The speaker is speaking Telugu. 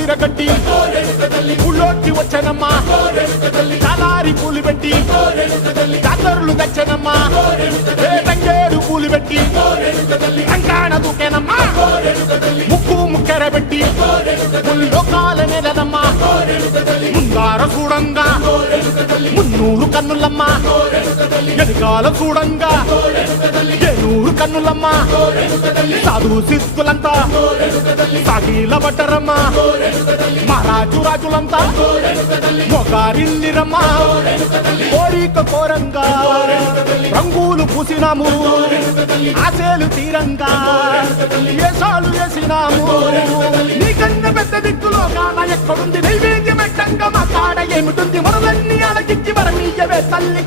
విరగట్టి ఊళ్ళోకి వచ్చనమ్మా చాలారి పూలు పెట్టి జాతరులు తెచ్చనమ్మా తంగేడు పూలు పెట్టి రంగాణ దూకేనమ్మా ముక్కు ముక్కెర పెట్టి ముల్లోకాల నెలనమ్మా ముందార చూడంగా మున్నూరు కన్నులమ్మా ఎనకాల చూడంగా ఏనూరు కన్నులమ్మా సాధు సిద్ధులంతా సాగిల పట్టరమ్మా మహారాజు రాజులంతా మొగారిల్లిరమ్మా కోరిక కోరంగా రంగులు పూసినాము ఆశలు తీరంగా ఏసాలు వేసినాము నీకన్నా పెద్ద దిక్కులో కాన ఎక్కడుంది నైవేద్యం పెట్టంగా మా కాడ ఏమిటుంది మనలన్నీ అలకిచ్చి మరమీయవే తల్లి